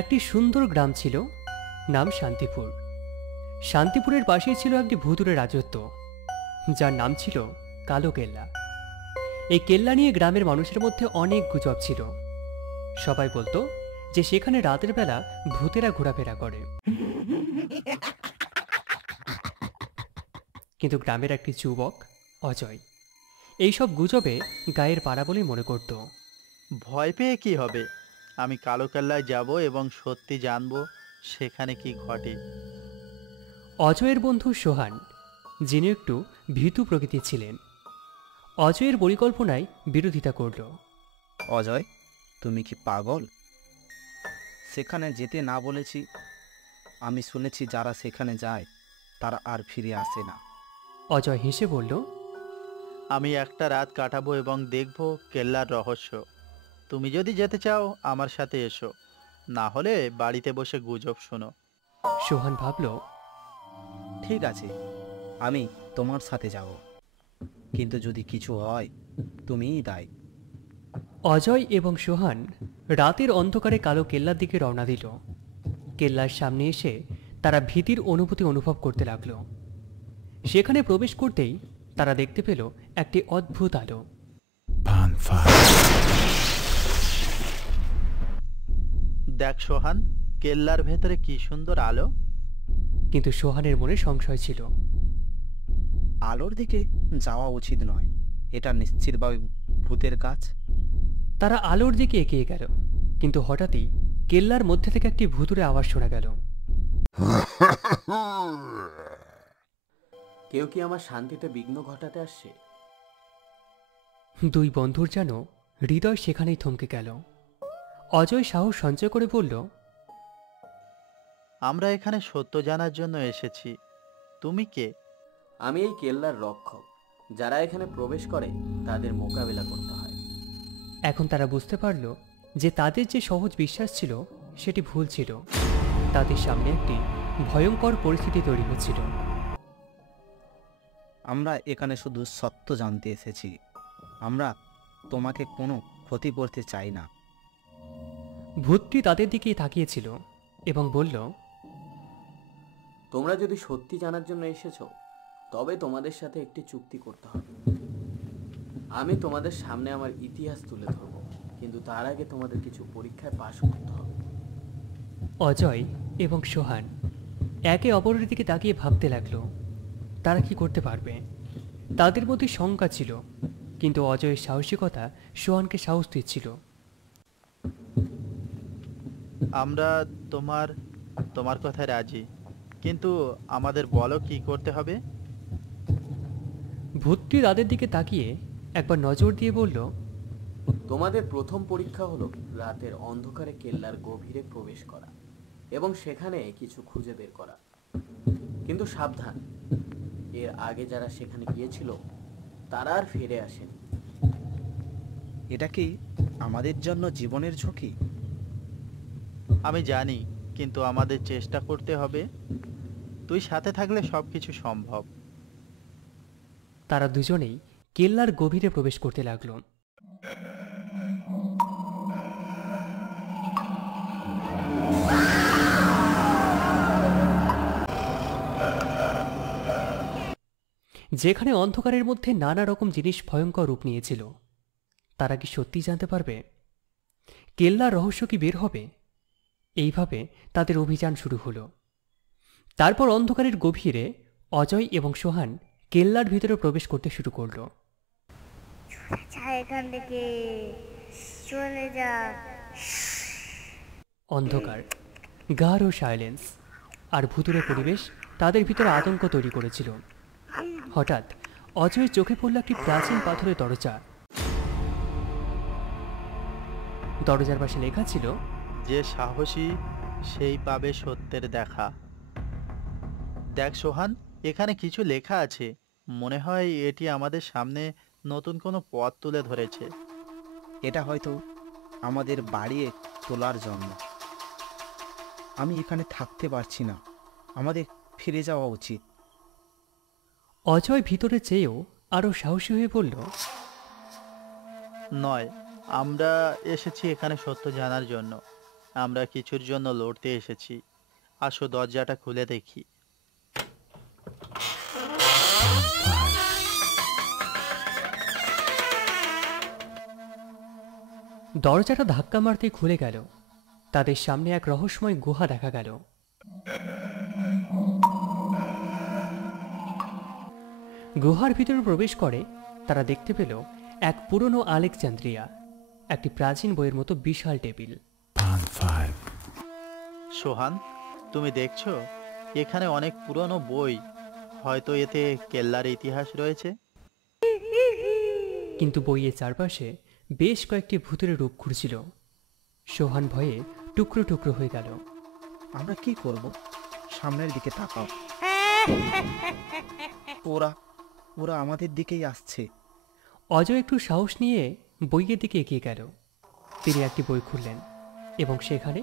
একটি সুন্দর গ্রাম ছিল, নাম শান্তিপুর। শান্তিপুরের পাশেই ছিল একটি ভূতুড়ে রাজত্ব, যার নাম ছিল কালো কেল্লা। এই কেল্লা নিয়ে গ্রামের মানুষের মধ্যে অনেক গুজব ছিল। সবাই বলতো যে সেখানে রাতের বেলা ভূতেরা ঘোরাফেরা করে। কিন্তু গ্রামের একটি যুবক অজয় এইসব গুজবে গায়ের পাড়া বলেই মনে করত। ভয় পেয়ে কি হবে, আমি কালো কেল্লায় যাব এবং সত্যি জানবো সেখানে কি ঘটে। অজয়ের বন্ধু সোহান, যিনি একটু ভীতু প্রকৃতির ছিলেন, অজয়ের পরিকল্পনায় বিরোধিতা করল। অজয়, তুমি কি পাগল? সেখানে যেতে না বলেছি। আমি শুনেছি যারা সেখানে যায় তারা আর ফিরে আসে না। অজয় হেসে বলল, আমি একটা রাত কাটাবো এবং দেখবো কেল্লার রহস্য। তুমি যদি যেতে চাও আমার সাথে এসো, না হলে বাড়িতে বসে গুজব শোনো। সোহান ভাবল, ঠিক আছে, আমি তোমার সাথে যাব, কিন্তু যদি কিছু হয় তুমিই দায়। অজয় এবং সোহান রাতের অন্ধকারে কালো কেল্লার দিকে রওনা দিল। কেল্লার সামনে এসে তারা ভীতির অনুভূতি অনুভব করতে লাগলো। সেখানে প্রবেশ করতেই তারা দেখতে পেল একটি অদ্ভুত আলো। দেখ সোহান, কেল্লার ভেতরে কি সুন্দর আলো। কিন্তু সোহানের মনে সংশয় ছিল। আলোর দিকে যাওয়া উচিত নয়, এটা নিশ্চিতভাবে ভূতের কাজ। তারা আলোর দিকে এগিয়ে গেল, কিন্তু হঠাৎই কেল্লার মধ্যে থেকে একটি ভুতুড়ে আওয়াজ শোনা গেল। কেউ কি আমার শান্তিতে বিঘ্ন ঘটাতে আসছে? দুই বন্ধুর যেন হৃদয় সেখানেই থমকে গেল। অজয় সাহস সঞ্চয় করে বলল, আমরা এখানে সত্য জানার জন্য এসেছি। তুমি কে? আমি এই কেল্লার রক্ষক। যারা এখানে প্রবেশ করে তাদের মোকাবিলা করতে হয়। এখন তারা বুঝতে পারল যে তাদের যে সহজ বিশ্বাস ছিল সেটি ভুল ছিল। তাদের সামনে একটি ভয়ঙ্কর পরিস্থিতি তৈরি হচ্ছিল। আমরা এখানে শুধু সত্য জানতে এসেছি। আমরা তোমাকে কোনো ক্ষতি করতে চাই না। ভূতটি তাদের দিকেই তাকিয়েছিল এবং বলল, তোমরা যদি সত্যি জানার জন্য এসেছো তবে তোমাদের সাথে একটি চুক্তি করতে হবে। আমি তোমাদের সামনে আমার ইতিহাস তুলে ধরব, কিন্তু তার আগে তোমাদের কিছু পরীক্ষায় পাশ করতে হবে। অজয় এবং সোহান একে অপরের দিকে তাকিয়ে ভাবতে লাগলো তারা কি করতে পারবে। তাদের মধ্যে শঙ্কা ছিল, কিন্তু অজয়ের সাহসিকতা সোহানকে সাহস দিচ্ছিল। আমরা তোমার কথায় রাজি, কিন্তু আমাদের বলো কি করতে হবে। ভূতটি তাদের দিকে তাকিয়ে একবার নজর দিয়ে বলল, তোমাদের প্রথম পরীক্ষা হলো রাতের অন্ধকারে কেল্লার গভীরে প্রবেশ করা এবং সেখানে কিছু খুঁজে বের করা। কিন্তু সাবধান, এর আগে যারা সেখানে গিয়েছিল তারা আর ফিরে আসেনি। এটা কি আমাদের জন্য জীবনের ঝুঁকি? আমি জানি, কিন্তু আমাদের চেষ্টা করতে হবে। তুই সাথে থাকলে সবকিছু সম্ভব। তারা দুজনেই কেল্লার গভীরে প্রবেশ করতে লাগলো। যেখানে অন্ধকারের মধ্যে নানা রকম জিনিস ভয়ঙ্কর রূপ নিয়েছিল। তারা কি সত্যি জানতে পারবে? কেল্লার রহস্য কি বের হবে? এইভাবে তাদের অভিযান শুরু হলো। তারপর অন্ধকারের গভীরে অজয় এবং সোহান কেল্লার ভিতরে প্রবেশ করতে শুরু করলো। এখান থেকে চলে যা। অন্ধকার, গাঢ় সাইলেন্স আর ভুতুড়ে পরিবেশ তাদের ভিতরে আতঙ্ক তৈরি করেছিল। হঠাৎ অজয়ের চোখে পড়ল একটি প্রাচীন পাথরের দরজা। দরজার পাশে লেখা ছিল, যে সাহসী সেই পাবে সত্যের দেখা। দেখ সোহান, এখানে কিছু লেখা আছে। মনে হয় এটি আমাদের সামনে নতুন কোনো পথ তুলে ধরেছে। এটা হয়তো আমাদের বাড়িয়ে তোলার জন্য। আমি এখানে থাকতে পারছি না, আমাদের ফিরে যাওয়া উচিত। অজয় ভিতরে চেয়েও আরও সাহসী হয়ে বলল, নয়, আমরা এসেছি এখানে সত্য জানার জন্য। আমরা কিছুর জন্য লড়তে এসেছি। আসো দরজাটা খুলে দেখি। দরজাটা ধাক্কা মারতেই খুলে গেল। তাদের সামনে এক রহস্যময় গুহা দেখা গেল। গুহার ভিতরে প্রবেশ করে তারা দেখতে পেল এক পুরনো আলেকজান্দ্রিয়া, একটি প্রাচীন বইয়ের মতো বিশাল টেবিল। সোহান, তুমি দেখছো এখানে অনেক পুরনো বই। হয়তো এতে কেল্লার ইতিহাস রয়েছে। কিন্তু বইয়ের চারপাশে বেশ কয়েকটি ভূতের রূপ ঘুরছিল। সোহান ভয়ে টুকরো টুকরো হয়ে গেল। আমরা কি করব? সামনের দিকে তাকাও। ওরা ওরা আমাদের দিকেই আসছে। অজয় একটু সাহস নিয়ে বইয়ের দিকে এগিয়ে গেল। তিনি একটি বই খুললেন এবং সেখানে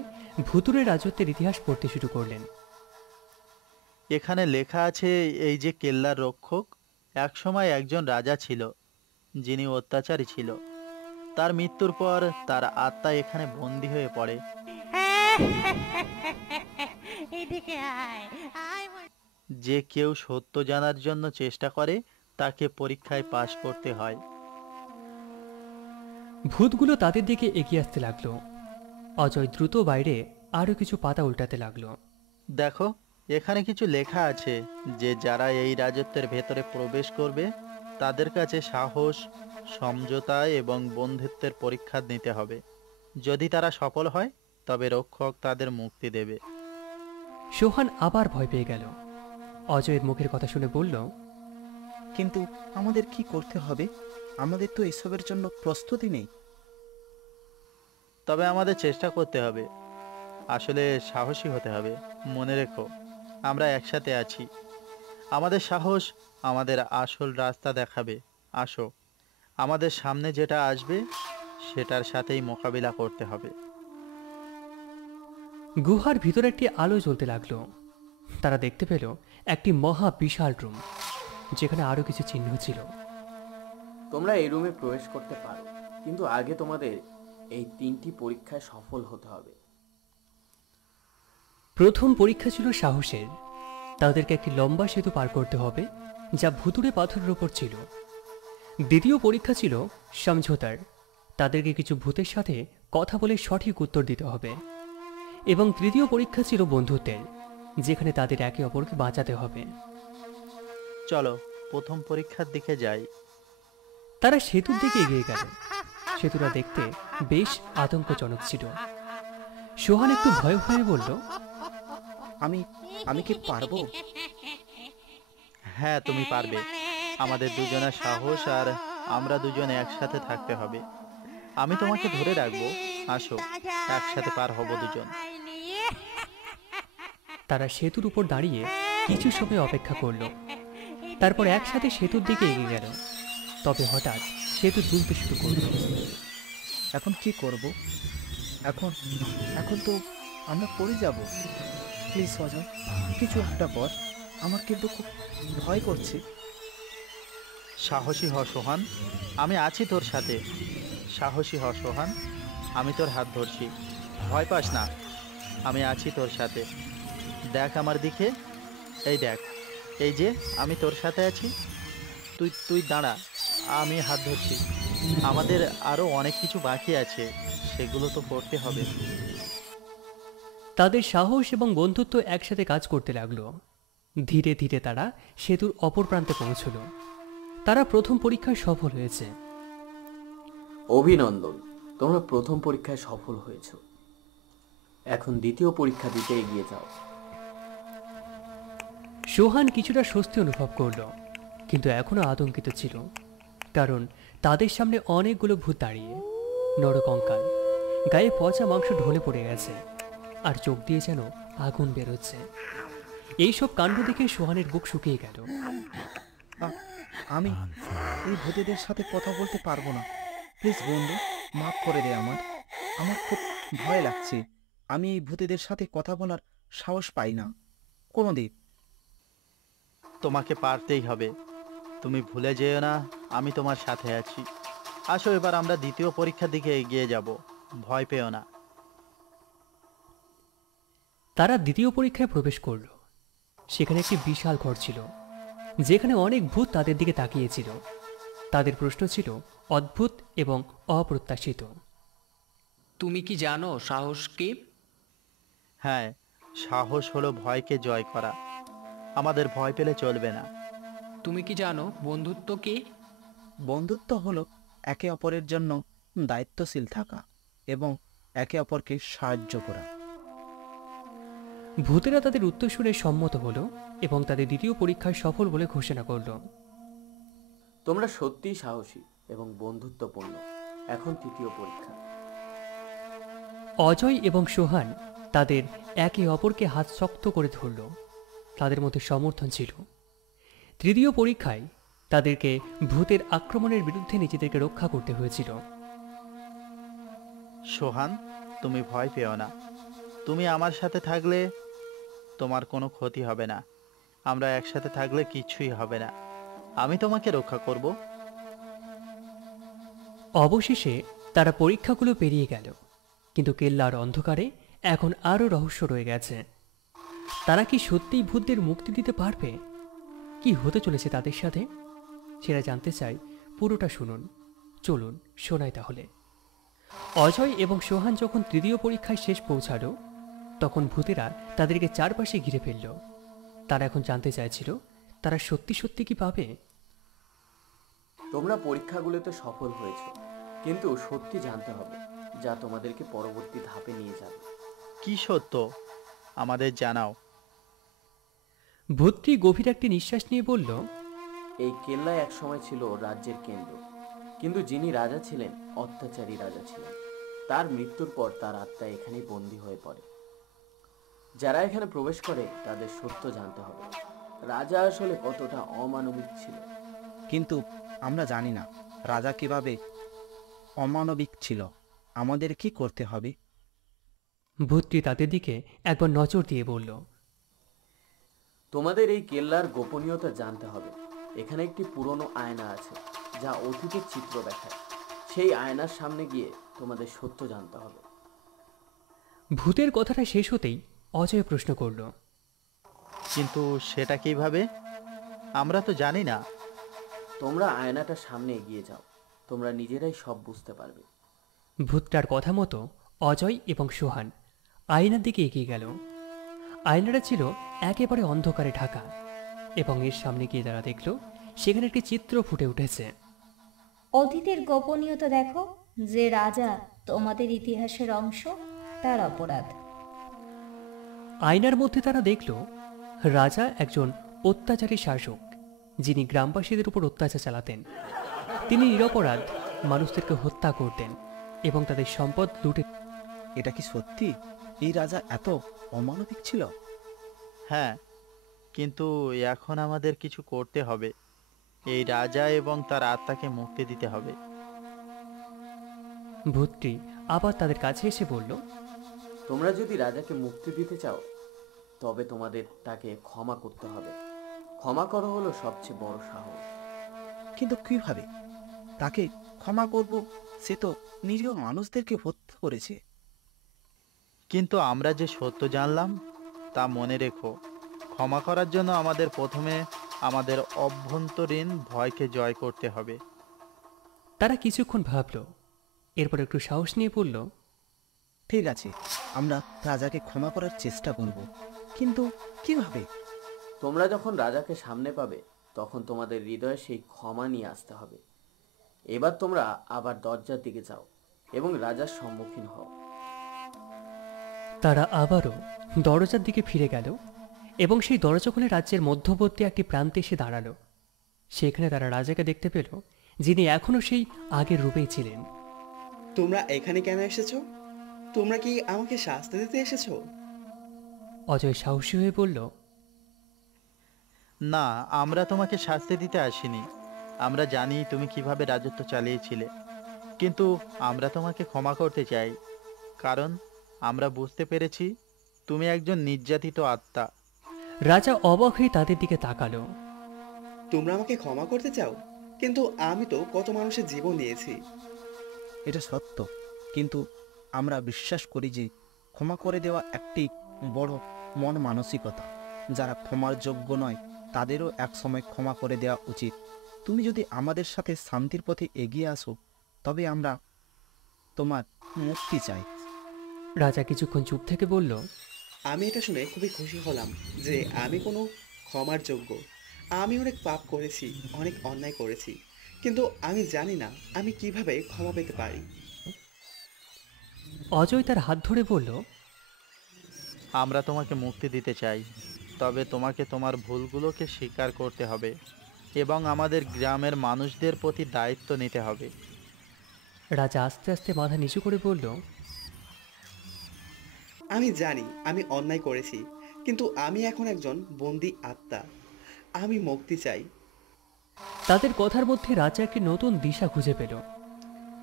ভুতুড়ের রাজত্বের ইতিহাস পড়তে শুরু করলেন। এখানে লেখা আছে, এই যে কেল্লার রক্ষক, একসময় একজন রাজা ছিল যিনি অত্যাচারী ছিল। তার মৃত্যুর পর তার আত্মা এখানে বন্দী হয়ে পড়ে। যে কেউ সত্য জানার জন্য চেষ্টা করে তাকে পরীক্ষায় পাশ করতে হয়। ভূতগুলো তাদের দিকে এগিয়ে আসতে লাগলো। অজয় দ্রুত বাইরে আরো কিছু পাতা উল্টাতে লাগলো। দেখো, এখানে কিছু লেখা আছে যে যারা এই রাজত্বের ভেতরে প্রবেশ করবে তাদের কাছে সাহস, সমঝোতা এবং বন্ধুত্বের পরীক্ষা নিতে হবে। যদি তারা সফল হয় তবে রক্ষক তাদের মুক্তি দেবে। সোহান আবার ভয় পেয়ে গেল। অজয়ের মুখের কথা শুনে বলল, কিন্তু আমাদের কি করতে হবে? আমাদের তো এসবের জন্য প্রস্তুতি নেই। তবে আমাদের চেষ্টা করতে হবে। আসলে সাহসী হতে হবে। মনে রেখো, আমরা একসাথে আছি। আমাদের সাহস আমাদের আসল রাস্তা দেখাবে। আসো, আমাদের সামনে যেটা আসবে সেটার সাথেই মোকাবিলা করতে হবে। গুহার ভিতরে একটি আলো জ্বলতে লাগলো। তারা দেখতে পেল একটি মহা বিশাল রুম, যেখানে আরো কিছু চিহ্ন ছিল। তোমরা এই রুমে প্রবেশ করতে পারো, কিন্তু আগে তোমাদের এই 3টি পরীক্ষায় সফল হতে হবে। প্রথম পরীক্ষা ছিল সাহসের। তাদেরকে একটি লম্বা সেতু পার করতে হবে যা ভুতুড়ে পাথরের উপর ছিল। দ্বিতীয় পরীক্ষা ছিল সমঝোতার। তাদেরকে কিছু ভূতের সাথে কথা বলে সঠিক উত্তর দিতে হবে। এবং তৃতীয় পরীক্ষা ছিল বন্ধুত্বের, যেখানে তাদের একে অপরকে বাঁচাতে হবে। চলো প্রথম পরীক্ষার দিকে যাই। তারা সেতুর দিকে এগিয়ে গেল। সেতুটা দেখতে বেশ আতঙ্কজনক ছিল। সোহান একটু ভয়ে ভয়ে বলল, আমি আমি কি পারবো? হ্যাঁ, তুমি পারবে। আমাদের দুজনের সাহস আর আমরা দুজনে একসাথে থাকতে হবে। আমি তোমাকে ধরে রাখবো। আসো, একসাথে পার হব দুজন। তারা সেতুর উপর দাঁড়িয়ে কিছু সময় অপেক্ষা করল। তারপর একসাথে সেতুর দিকে এগিয়ে গেল। তবে হঠাৎ সেতু দুলতে শুরু করল। এখন কি করব? এখন এখন তো আমরা পড়ে যাব। প্লিজ অজয়, কিছু একটা কর। আমার কিন্তু খুব ভয় করছে। সাহসী হ সোহান, আমি আছি তোর সাথে। সাহসী হ সোহান, আমি তোর হাত ধরছি। ভয় পাস না, আমি আছি তোর সাথে। দেখ আমার দিকে, এই দেখ, এই যে আমি তোর সাথে আছি। তুই তুই দাঁড়া, আমি হাত ধরছি। আমাদের আরো অনেক কিছু বাকি আছে, সেগুলো তো করতে হবে। তাদের সাহস এবং বন্ধুত্ব একসাথে কাজ করতে লাগলো। ধীরে ধীরে তারা সেতুর অপর প্রান্তে পৌঁছল। তারা প্রথম পরীক্ষায় সফল হয়েছে। অভিনন্দন, তোমরা প্রথম পরীক্ষায় সফল হয়েছো। এখন দ্বিতীয় পরীক্ষা দিতে এগিয়ে যাও। সোহান কিছুটা স্বস্তি অনুভব করল, কিন্তু এখনো আতঙ্কিত ছিল। কারণ তাদের সামনে অনেকগুলো ভূত দাঁড়িয়ে, নরকঙ্কাল, গায়ে পচা মাংস ঢলে পড়ে গেছে। আর চোখ দিয়ে যেন আগুন বেরোচ্ছে। এইসব কাণ্ড দেখে সোহানের বুক শুকিয়ে গেল। আমি এই ভূতেদের সাথে কথা বলতে পারবো না। প্লিজ বন্ধু, মাফ করে দে আমার। আমার খুব ভয় লাগছে। আমি এই ভূতেদের সাথে কথা বলার সাহস পাই না কোনোদিন। তোমাকে পারতেই হবে। তুমি ভুলে যেও না আমি তোমার সাথে আছি। আসো এবার আমরা দ্বিতীয় পরীক্ষার দিকে এগিয়ে যাব। ভয় পেও না। তারা দ্বিতীয় পরীক্ষায় প্রবেশ করল। সেখানে একটি বিশাল ঘর ছিল, যেখানে অনেক ভূত তাদের দিকে তাকিয়েছিল। তাদের প্রশ্ন ছিল অদ্ভুত এবং অপ্রত্যাশিত। তুমি কি জানো সাহস কি? হ্যাঁ, সাহস হলো ভয়কে জয় করা। আমাদের ভয় পেলে চলবে না। তুমি কি জানো বন্ধুত্ব কি? বন্ধুত্ব হলো একে অপরের জন্য দায়িত্বশীল থাকা এবং একে অপরকে সাহায্য করা। ভূতেরা তাদের উত্তর শুনে সম্মত হলো এবং তাদের দ্বিতীয় পরীক্ষায় সফল বলে ঘোষণা করল। তোমরা সত্যিই সাহসী এবং বন্ধুত্বপূর্ণ। এখন তৃতীয় পরীক্ষা। অজয় এবং সোহান তাদের একে অপরকে হাত শক্ত করে ধরল। তাদের মধ্যে সমর্থন ছিল। তৃতীয় পরীক্ষায় তাদেরকে ভূতের আক্রমণের বিরুদ্ধে নিজেদেরকে রক্ষা করতে হয়েছিল। সোহান, তুমি ভয় পেও না। তুমি আমার সাথে থাকলে তোমার কোনো ক্ষতি হবে না। আমরা একসাথে থাকলে কিছুই হবে না। আমি তোমাকে রক্ষা করব। অবশেষে তারা পরীক্ষাগুলো পেরিয়ে গেল, কিন্তু কেল্লার অন্ধকারে এখন আরও রহস্য রয়ে গেছে। তারা কি সত্যিই ভূতদের মুক্তি দিতে পারবে? কি হতে চলেছে তাদের সাথে সেটা জানতে চাই। পুরোটা শুনুন। চলুন শোনাই তাহলে। অজয় এবং সোহান যখন তৃতীয় পরীক্ষায় শেষ পৌঁছালো, তখন ভূতেরা তাদেরকে চারপাশে ঘিরে ফেলল। তারা এখন জানতে চাইছিল তারা সত্যি সত্যি কি পাবে। তোমরা পরীক্ষাগুলোতে সফল হয়েছ, কিন্তু সত্যি জানতে হবে, যা তোমাদেরকে পরবর্তী ধাপে নিয়ে যাবে। কি সত্য আমাদের জানাও। ভূতটি গভীর একটি নিঃশ্বাস নিয়ে বলল, এই কেল্লা একসময় ছিল রাজ্যের কেন্দ্র, কিন্তু যিনি রাজা ছিলেন অত্যাচারী রাজা ছিলেন। তার মৃত্যুর পর তার আত্মা এখানেই বন্দী হয়ে পড়ে। যারা এখানে প্রবেশ করে তাদের সত্য জানতে হবে, রাজা আসলে কতটা অমানবিক ছিল। কিন্তু আমরা জানি না রাজা কিভাবে অমানবিক ছিল। আমাদের কি করতে হবে? ভূতটি তাদের দিকে একবার নজর দিয়ে বলল, তোমাদের এই কেল্লার গোপনীয়তা জানতে হবে। এখানে একটি পুরনো আয়না আছে, যা অতীতের চিত্র দেখায়। সেই আয়নার সামনে গিয়ে তোমাদের সত্য জানতে হবে। ভূতের কথাটা শেষ হতেই অজয় প্রশ্ন করল, কিন্তু সেটা কিভাবে? আমরা তো জানি না। তোমরা আয়নাটার সামনে এগিয়ে যাও, তোমরা নিজেরাই সব বুঝতে পারবে। ভূতটার কথা মতো অজয় এবং সোহান আয়নার দিকে এগিয়ে গেল। আয়নাটা ছিল একেবারে অন্ধকারে ঢাকা এবং এর সামনে গিয়ে তারা দেখল সেখানে একটি চিত্র ফুটে উঠেছে। অতীতের গোপনীয়তা দেখো। যে রাজা তোমাদের ইতিহাসের অংশ, তার অপরাধ। আয়নার মধ্যে তারা দেখল রাজা একজন অত্যাচারী শাসক, যিনি গ্রামবাসীদের উপর অত্যাচার চালাতেন। তিনি নিরপরাধ মানুষদেরকে হত্যা করতেন এবং তাদের সম্পদ লুটে। এটা কি সত্যি এই রাজা এত অমানবিক ছিল? হ্যাঁ, কিন্তু এখন আমাদের কিছু করতে হবে। এই রাজা এবং তার আত্মাকে মুক্তি দিতে হবে। ভূতটি আবার তাদের কাছে এসে বলল, তোমরা যদি রাজাকে মুক্তি দিতে চাও, তবে তোমাদের তাকে ক্ষমা করতে হবে। ক্ষমা করা হলো সবচেয়ে বড় সাহস। কিন্তু কিভাবে তাকে ক্ষমা করব? সে তো নিরীহ মানুষদেরকে হত্যা করেছে। কিন্তু আমরা যে সত্য জানলাম তা মনে রেখো। ক্ষমা করার জন্য আমাদের প্রথমে আমাদের অভ্যন্তরীণ ভয়কে জয় করতে হবে। তারা কিছুক্ষণ ভাবল, এরপর একটু সাহস নিয়ে বলল, ঠিক আছে, আমরা রাজাকে ক্ষমা করার চেষ্টা করব, কিন্তু কিভাবে? তোমরা যখন রাজাকে সামনে পাবে, তখন তোমাদের হৃদয়ে সেই ক্ষমা নিয়ে আসতে হবে। এবার তোমরা আবার দরজার দিকে যাও এবং রাজার সম্মুখীন হও। তারা আবারও দরজার দিকে ফিরে গেল এবং সেই দরজা খুলে রাজ্যের মধ্যবর্তী একটি প্রান্তে এসে দাঁড়ালো। সেখানে তারা রাজাকে দেখতে পেল, যিনি এখনো সেই আগের রূপেই ছিলেন। তোমরা এখানে কেন এসেছো? তোমরা কি আমাকে শাস্তি দিতে এসেছো? অজয় সাহসী হয়ে বলল, না, আমরা তোমাকে শাস্তি দিতে আসিনি। আমরা জানি তুমি কিভাবে রাজত্ব চালিয়েছিলে, কিন্তু আমরা তোমাকে ক্ষমা করতে চাই, কারণ আমরা বুঝতে পেরেছি তুমি একজন নির্যাতিত আত্মা। রাজা অবাক হয়ে তাদের দিকে তাকালো। তোমরা আমাকে ক্ষমা করতে চাও, কিন্তু আমি তো কত মানুষের জীবন নিয়েছি। এটা সত্য, কিন্তু আমরা বিশ্বাস করি যে ক্ষমা করে দেওয়া একটি বড় মন মানসিকতা। যারা ক্ষমার যোগ্য নয় তাদেরও একসময় ক্ষমা করে দেওয়া উচিত। তুমি যদি আমাদের সাথে শান্তির পথে এগিয়ে আসো, তবে আমরা তোমার মুক্তি চাই। রাজা কিছুক্ষণ চুপ থেকে বলল, আমি এটা শুনে খুবই খুশি হলাম যে আমি কোনো ক্ষমার যোগ্য। আমি অনেক পাপ করেছি, অনেক অন্যায় করেছি, কিন্তু আমি জানি না আমি কিভাবে ক্ষমা পেতে পারি। অজয় তার হাত ধরে বলল, আমরা তোমাকে মুক্তি দিতে চাই, তবে তোমাকে তোমার ভুলগুলোকে স্বীকার করতে হবে এবং আমাদের গ্রামের মানুষদের প্রতি দায়িত্ব নিতে হবে। রাজা আস্তে আস্তে মাথা নিচু করে বলল, আমি জানি আমি অন্যায় করেছি, কিন্তু আমি এখন একজন বন্দি আত্মা। আমি মুক্তি চাই। তাদের কথার মধ্যে রাজা একটি নতুন দিশা খুঁজে পেল।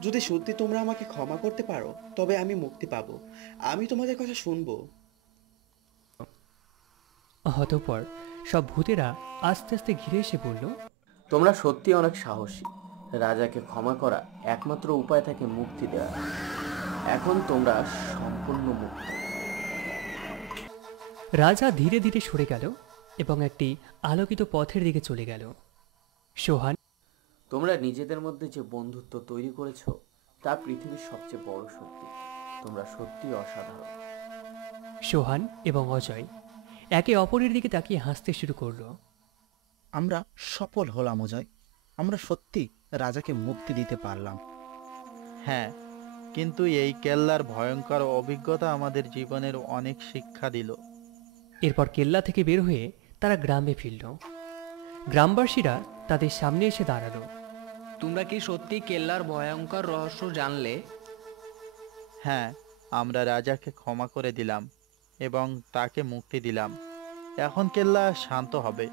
যদি সত্যি তোমরা আমাকে ক্ষমা করতে পারো, তবে আমি মুক্তি পাবো। আমি তোমাদের কথা শুনবো। অতঃপর সব ভূতেরা আস্তে আস্তে ঘিরে এসে বলল, তোমরা সত্যি অনেক সাহসী। রাজাকে ক্ষমা করা একমাত্র উপায় তাকে মুক্তি দেওয়া। এখন তোমরা সম্পূর্ণ মুক্ত। রাজা ধীরে ধীরে সরে গেল এবং একটি আলোকিত পথের দিকে চলে গেল। সোহান, তোমরা নিজেদের মধ্যে যে বন্ধুত্ব তৈরি করেছো তা পৃথিবীর সবচেয়ে বড় শক্তি। তোমরা সত্যি অসাধারণ। সোহান এবং অজয় একে অপরের দিকে তাকিয়ে হাসতে শুরু করলো। আমরা সফল হলাম অজয়। আমরা সত্যি রাজাকে মুক্তি দিতে পারলাম। হ্যাঁ, কিন্তু এই কেল্লার ভয়ঙ্কর অভিজ্ঞতা আমাদের জীবনের অনেক শিক্ষা দিল। এরপর কেল্লা থেকে বের হয়ে তারা গ্রামে ফিরল। গ্রামবাসীরা তাদের সামনে এসে দাঁড়ালো। তোমরা কি সত্যি কেল্লার ভয়ঙ্কর রহস্য জানলে? হ্যাঁ, আমরা রাজাকে ক্ষমা করে দিলাম এবং তাকে মুক্তি দিলাম। এখন কেল্লা শান্ত হবে।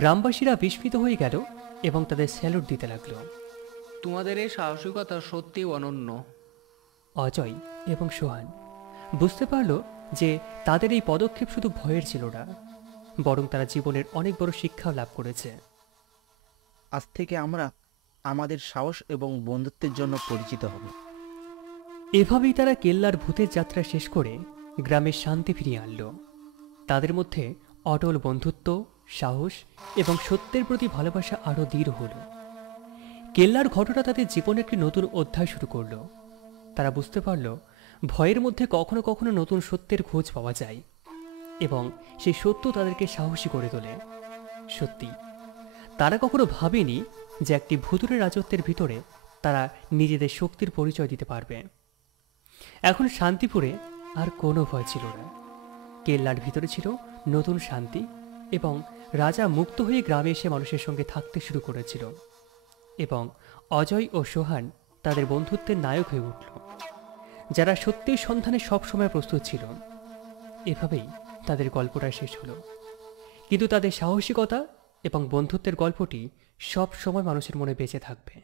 গ্রামবাসীরা বিস্মিত হয়ে গেল এবং তাদের স্যালুট দিতে লাগলো। তোমাদের এই সাহসিকতা সত্যিই অনন্য। অজয় এবং সোহান বুঝতে পারল যে তাদের এই পদক্ষেপ শুধু ভয়ের ছিল না, বরং তারা জীবনের অনেক বড় শিক্ষাও লাভ করেছে। আজ থেকে আমরা আমাদের সাহস এবং বন্ধুত্বের জন্য পরিচিত হব। এভাবেই তারা কেল্লার ভূতের যাত্রা শেষ করে গ্রামের শান্তি ফিরিয়ে আনল। তাদের মধ্যে অটল বন্ধুত্ব, সাহস এবং সত্যের প্রতি ভালোবাসা আরও দৃঢ় হল। কেল্লার ঘটনা তাদের জীবনে একটি নতুন অধ্যায় শুরু করল। তারা বুঝতে পারল ভয়ের মধ্যে কখনো কখনো নতুন সত্যের খোঁজ পাওয়া যায় এবং সেই সত্য তাদেরকে সাহসী করে তোলে। সত্যি তারা কখনো ভাবেনি যে একটি ভুতুড়ে রাজত্বের ভিতরে তারা নিজেদের শক্তির পরিচয় দিতে পারবে। এখন শান্তিপুরে আর কোনো ভয় ছিল না। কেল্লার ভিতরে ছিল নতুন শান্তি এবং রাজা মুক্ত হয়ে গ্রামে এসে মানুষের সঙ্গে থাকতে শুরু করেছিল এবং অজয় ও সোহান তাদের বন্ধুত্বের নায়ক হয়ে উঠল, যারা সত্যির সন্ধানে সবসময় প্রস্তুত ছিল। এভাবেই তাদের গল্পটা শেষ হলো, কিন্তু তাদের সাহসিকতা এবং বন্ধুত্বের গল্পটি সব সময় মানুষের মনে বেঁচে থাকবে।